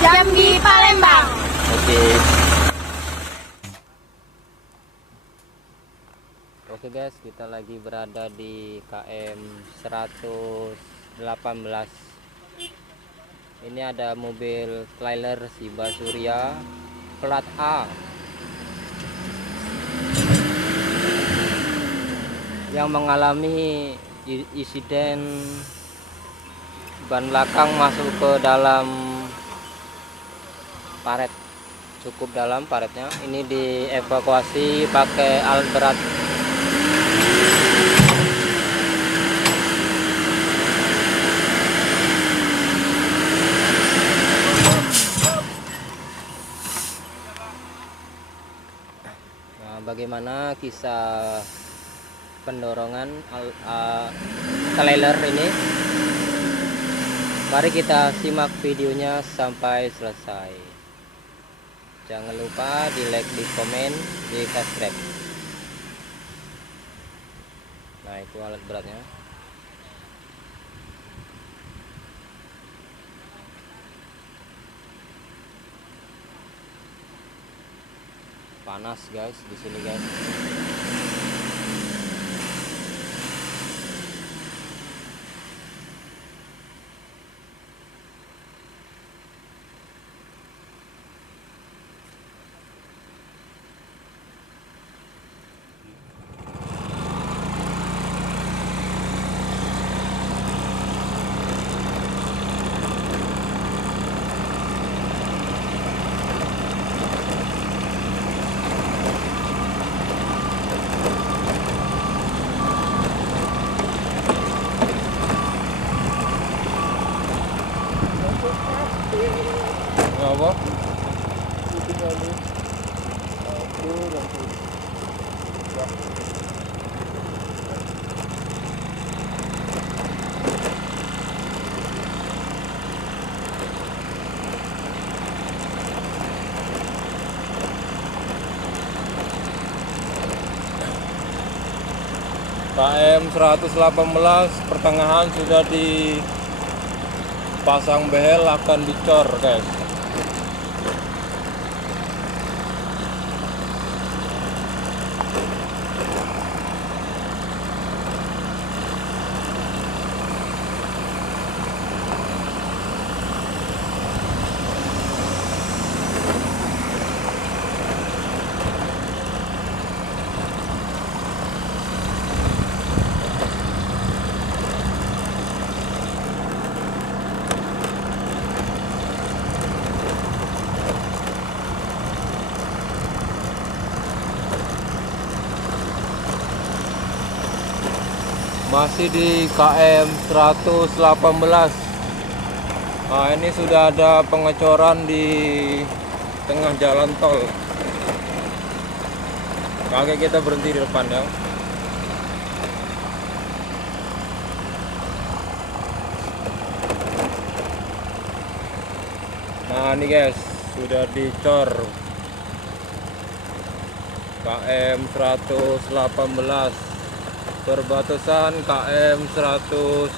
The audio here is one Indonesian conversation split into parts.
Jambi, Palembang. Oke. Oke guys, kita lagi berada di KM 118. Ini ada mobil trailer Siba Surya plat A yang mengalami insiden ban belakang masuk ke dalam paret, cukup dalam paretnya. Ini dievakuasi pakai alat berat. Nah, bagaimana kisah pendorongan trailer ini? Mari kita simak videonya sampai selesai. Jangan lupa di like, di komen, di subscribe. Nah, itu alat beratnya. Panas guys di sini guys. Apa? KM 118 pertengahan sudah dipasang behel, akan dicor guys. Masih di KM 118. Nah, ini sudah ada pengecoran di tengah jalan tol. Oke, kita berhenti di depan ya. Nah, ini guys, sudah dicor KM 118 perbatasan KM 117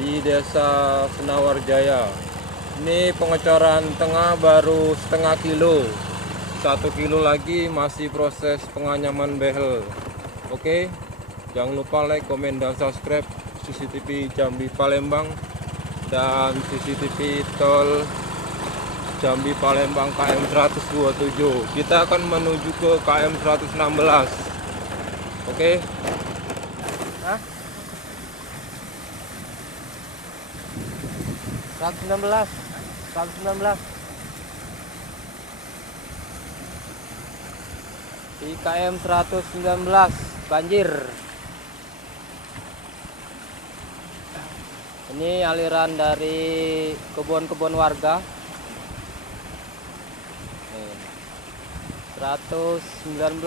di Desa Senawarjaya. Ini pengecoran tengah baru setengah kilo, 1 kilo lagi masih proses penganyaman behel. Oke, jangan lupa like, komen, dan subscribe CCTV Jambi Palembang dan CCTV tol Jambi Palembang KM 127. Kita akan menuju ke KM 116. Oke. Hah? 119. 119. Di KM 119 banjir. Ini aliran dari kebun-kebun warga. 119.